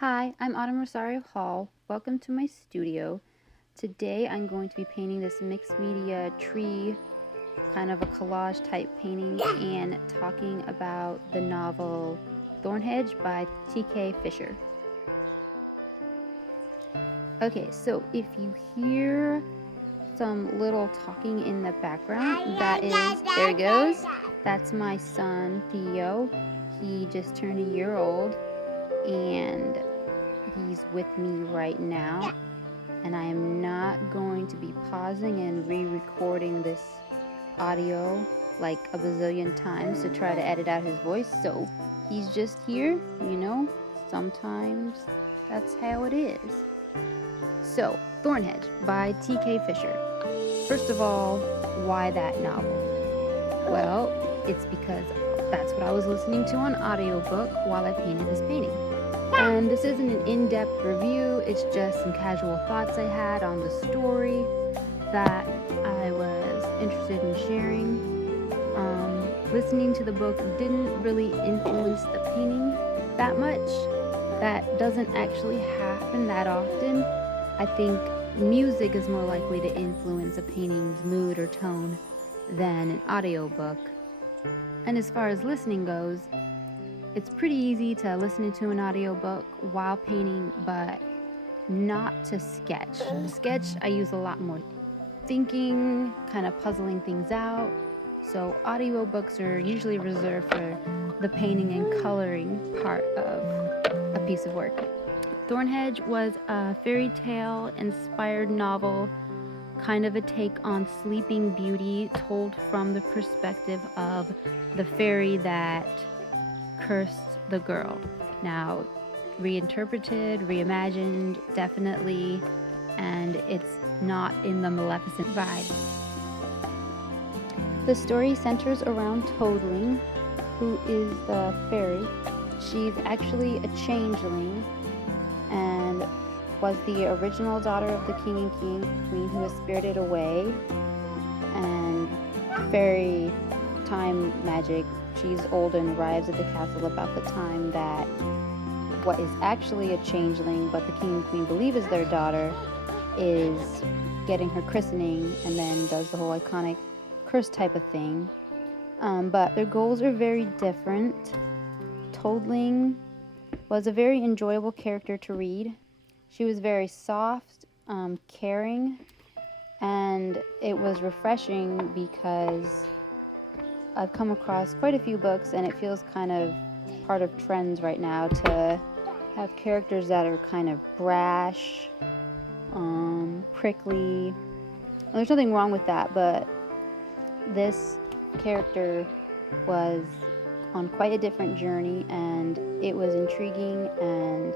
Hi, I'm Autumn Rozario Hall. Welcome to my studio. Today I'm going to be painting this mixed media tree, kind of a collage type painting, and talking about the novel Thorn Hedge by T.K.Fisher. Okay, so if you hear some little talking in the background, there he goes. That's my son, Theo. He just turned a year old, and he's with me right now. And I am not going to be pausing and re-recording this audio like a bazillion times to try to edit out his voice. So he's just here, sometimes that's how it is. So, Thorn Hedge by T.K. Fisher. First of all, why that novel? Well, it's because that's what I was listening to on audiobook while I painted this painting. And this isn't an in-depth review, it's just some casual thoughts I had on the story that I was interested in sharing. Listening to the book didn't really influence the painting that much. That doesn't actually happen that often. I think music is more likely to influence a painting's mood or tone than an audiobook. And as far as listening goes, it's pretty easy to listen to an audiobook while painting, but not to sketch. Sketch, I use a lot more thinking, kind of puzzling things out. So audiobooks are usually reserved for the painting and coloring part of a piece of work. Thorn Hedge was a fairy tale inspired novel, kind of a take on Sleeping Beauty, told from the perspective of the fairy that cursed the girl. Now, reinterpreted, reimagined, definitely, and it's not in the Maleficent vibe. The story centers around Toadling, who is the fairy. She's actually a changeling and was the original daughter of the king and queen who was spirited away. And fairy time magic, she's old and arrives at the castle about the time that what is actually a changeling, but the king and queen believe is their daughter, is getting her christening and then does the whole iconic curse type of thing. But their goals are very different. Toadling was a very enjoyable character to read. She was very soft, caring, and it was refreshing because I've come across quite a few books, and it feels kind of part of trends right now to have characters that are kind of brash, prickly. And there's nothing wrong with that, but this character was on quite a different journey, and it was intriguing and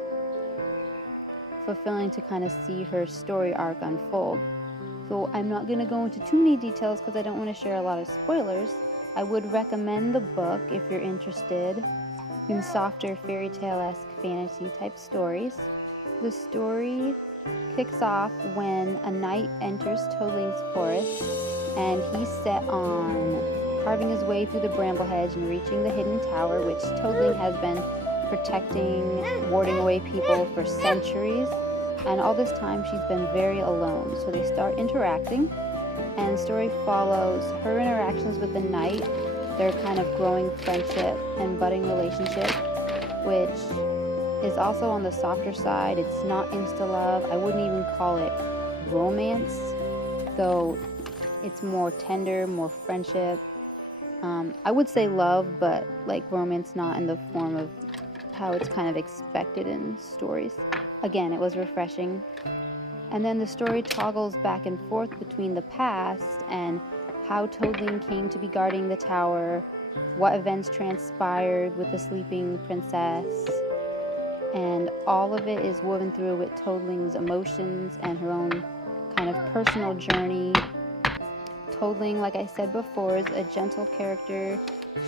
fulfilling to kind of see her story arc unfold. So I'm not going to go into too many details because I don't want to share a lot of spoilers. I would recommend the book if you're interested in softer fairy tale-esque fantasy type stories. The story kicks off when a knight enters Toadling's forest, and he's set on carving his way through the bramble hedge and reaching the hidden tower, which Toadling has been protecting, warding away people for centuries. And all this time she's been very alone. So they start interacting, and the story follows her interactions with the knight, their kind of growing friendship and budding relationship, which is also on the softer side. It's not insta-love. I wouldn't even call it romance, though it's more tender, more friendship. I would say love, but like romance, not in the form of how it's kind of expected in stories. Again, it was refreshing. And then the story toggles back and forth between the past and how Toadling came to be guarding the tower, what events transpired with the sleeping princess, and all of it is woven through with Toadling's emotions and her own kind of personal journey. Toadling, like I said before, is a gentle character.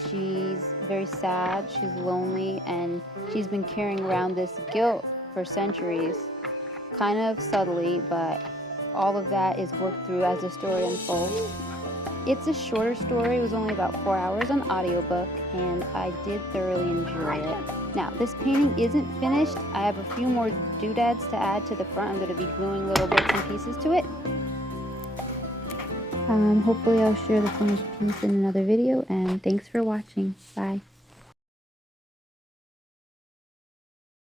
She's very sad, she's lonely, and she's been carrying around this guilt for centuries, kind of subtly, but all of that is worked through as the story unfolds. It's a shorter story. It was only about 4 hours on audiobook, and I did thoroughly enjoy it. Now, this painting isn't finished. I have a few more doodads to add to the front. I'm going to be gluing little bits and pieces to it. Hopefully I'll share the finished piece in another video, and thanks for watching. Bye.